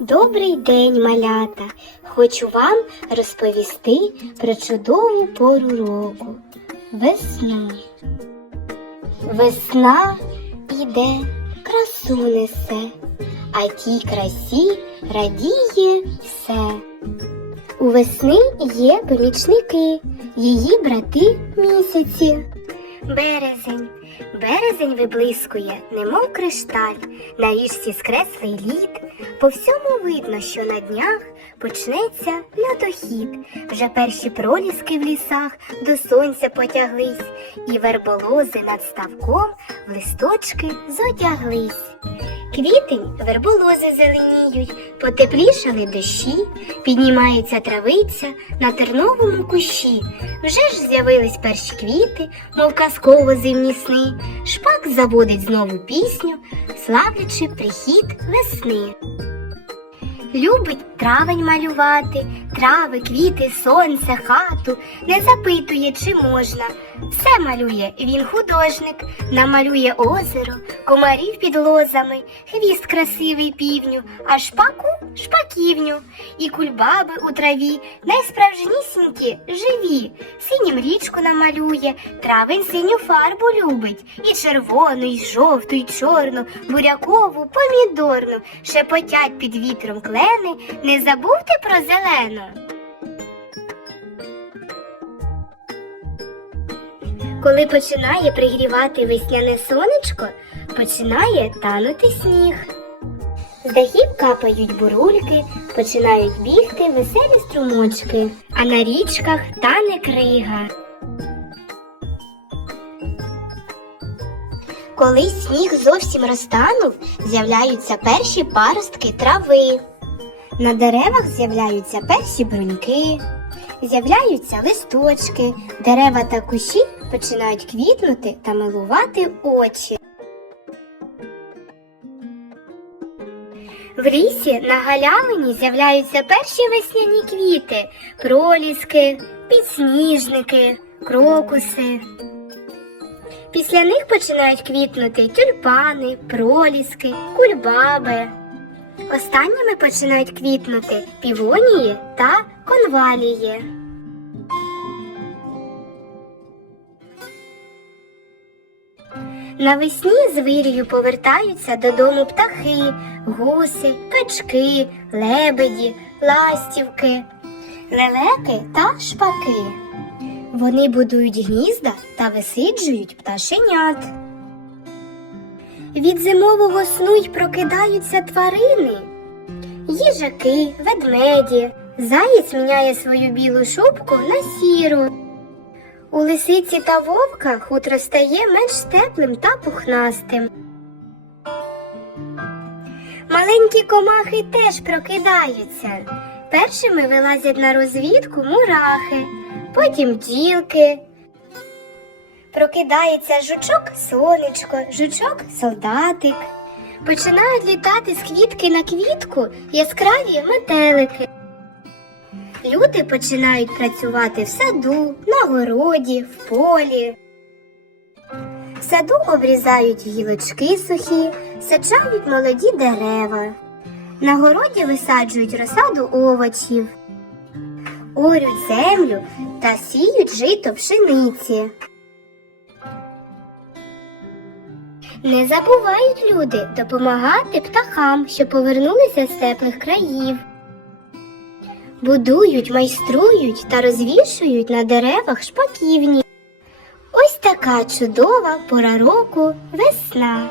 Добрий день, малята! Хочу вам розповісти про чудову пору року весну. Весна іде, красу несе, а тій красі радіє все. У весни є помічники, її брати місяці. Березень. Березень виблискує, немов кришталь, на річці скреслий лід. По всьому видно, що на днях почнеться льодохід. Вже перші проліски в лісах до сонця потяглись, і верболози над ставком в листочки зодяглись. Квітень верболози зеленіють, потеплішали дощі, піднімається травиця на терновому кущі. Вже ж з'явились перші квіти, мов казково зимні сни. Шпак заводить знову пісню, славлячи прихід весни. Любить травень малювати, трави, квіти, сонце, хату, не запитує, чи можна. Все малює він художник, намалює озеро, комарів під лозами, хвіст красивий півню, а шпаку шпаківню, і кульбаби у траві, найсправжнісінькі живі. Синім річку намалює, травень синю фарбу любить, і червону, і жовту, і чорну, бурякову, помідорну, шепотять під вітром клени, не забувте про зелену. Коли починає пригрівати весняне сонечко, починає танути сніг. З дахів капають бурульки, починають бігти веселі струмочки, а на річках тане крига. Коли сніг зовсім розтанув, з'являються перші паростки трави. На деревах з'являються перші бруньки, з'являються листочки, дерева та кущі починають квітнути та милувати очі. В лісі на галявині з'являються перші весняні квіти, проліски, підсніжники, крокуси. Після них починають квітнути тюльпани, проліски, кульбаби. Останніми починають квітнути півонії та конвалії. Навесні з вирію повертаються додому птахи, гуси, качки, лебеді, ластівки, лелеки та шпаки. Вони будують гнізда та висиджують пташенят. Від зимового сну й прокидаються тварини. Їжаки, ведмеді. Заєць міняє свою білу шубку на сіру. У лисиці та вовка хутро стає менш теплим та пухнастим. Маленькі комахи теж прокидаються. Першими вилазять на розвідку мурахи, потім бджілки. Прокидається жучок сонечко, жучок солдатик. Починають літати з квітки на квітку яскраві метелики. Люди починають працювати в саду, на городі, в полі. В саду обрізають гілочки сухі, саджають молоді дерева. На городі висаджують розсаду овочів, орють землю та сіють жито пшениці. Не забувають люди допомагати птахам, що повернулися з теплих країв. Будують, майструють та розвішують на деревах шпаківні. Ось така чудова пора року весна.